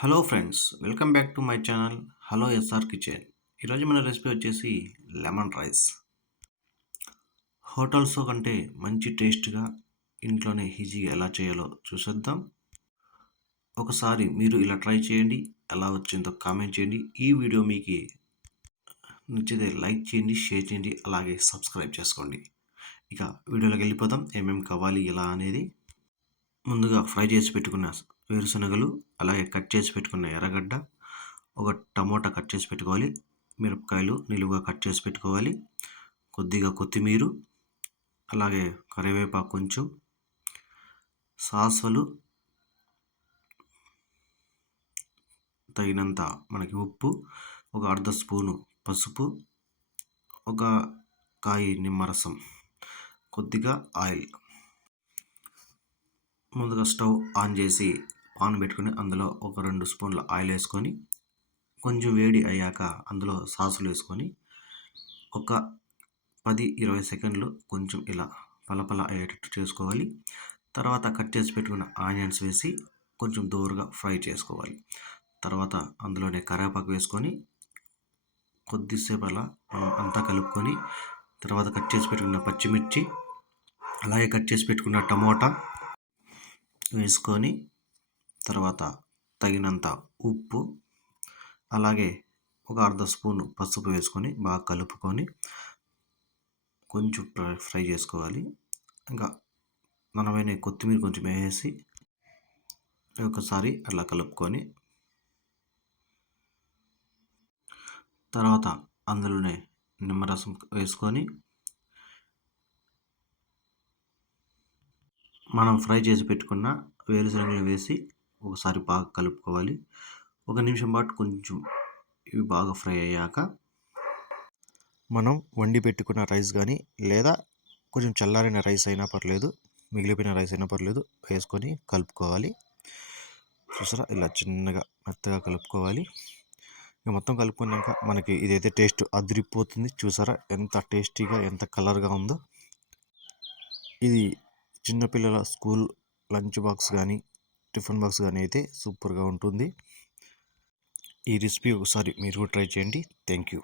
Hello friends welcome back to my channel hello S R kitchen. ఈరోజు మన recipe వచ్చేసి lemon rice. Hotels కంటే మంచి టేస్ట్గా ఇంట్లోనే ఈజీగా ఎలా చేయాలో చూసేద్దాం. ఒకసారి మీరు ఇలా ట్రై చేయండి ఎలా వచ్చిందో కామెంట్ చేయండి. ఈ వీడియో మీకు నచ్చితే లైక్ చేయండి షేర్ చేయండి అలాగే సబ్స్క్రైబ్ చేసుకోండి. ఇక వీడియోలోకి వెళ్ళిపోదాం ఏమేమి కావాలి ఎలా అనేది. ముందుగా ఫ్రై చేసి పెట్టుకున్న వేరుశనగలు అలాగే కట్ చేసి పెట్టుకున్న ఎర్రగడ్డ ఒక టమోటా కట్ చేసి పెట్టుకోవాలి. మిరపకాయలు నిలువుగా కట్ చేసి పెట్టుకోవాలి. కొద్దిగా కొత్తిమీర అలాగే కరివేపాకు కొంచెం సాసలు తగినంత మనకి ఉప్పు ఒక అర్ధ స్పూను పసుపు ఒక కాయి నిమ్మరసం కొద్దిగా ఆయిల్. ముందుగా స్టవ్ ఆన్ చేసి పాన్ పెట్టుకుని అందులో ఒక రెండు స్పూన్ల ఆయిల్ వేసుకొని కొంచెం వేడి అయ్యాక అందులో సాసులు వేసుకొని ఒక పది ఇరవై సెకండ్లు కొంచెం ఇలా పలపల అయ్యేటట్టు చేసుకోవాలి. తర్వాత కట్ చేసి పెట్టుకున్న ఆనియన్స్ వేసి కొంచెం దూరగా ఫ్రై చేసుకోవాలి. తర్వాత అందులోనే కరివేపాకు వేసుకొని కొద్దిసేపు అలా అంతా కలుపుకొని తర్వాత కట్ చేసి పెట్టుకున్న పచ్చిమిర్చి అలాగే కట్ చేసి పెట్టుకున్న టమోటా వేసుకొని తర్వాత తగినంత ఉప్పు అలాగే ఒక అర్ధ స్పూను పసుపు వేసుకొని బాగా కలుపుకొని కొంచెం ఫ్రై చేసుకోవాలి. ఇంకా మనమైన కొత్తిమీర కొంచెం వేసి ఒకసారి అలా కలుపుకొని తర్వాత అందులోనే నిమ్మరసం వేసుకొని మనం ఫ్రై చేసి పెట్టుకున్న వేరుశనగలు వేసి ఒకసారి బాగా కలుపుకోవాలి. ఒక నిమిషం పాటు కొంచెం ఇవి బాగా ఫ్రై అయ్యాక మనం వండి పెట్టుకున్న రైస్ కానీ లేదా కొంచెం చల్లారిన రైస్ అయినా పర్లేదు మిగిలిపోయిన రైస్ అయినా పర్లేదు వేసుకొని కలుపుకోవాలి. చూసారా? ఇలా చిన్నగా మెత్తగా కలుపుకోవాలి. ఇక మొత్తం కలుపుకున్నాక మనకి ఇదైతే టేస్ట్ అదిరిపోతుంది. చూసారా? ఎంత టేస్టీగా ఎంత కలర్గా ఉందో. ఇది చిన్నపిల్లల స్కూల్ లంచ్ బాక్స్ కానీ టిఫిన్ బాక్స్ కానీ అయితే సూపర్గా ఉంటుంది. ఈ రెసిపీ ఒకసారి మీరు కూడా ట్రై చేయండి. Thank you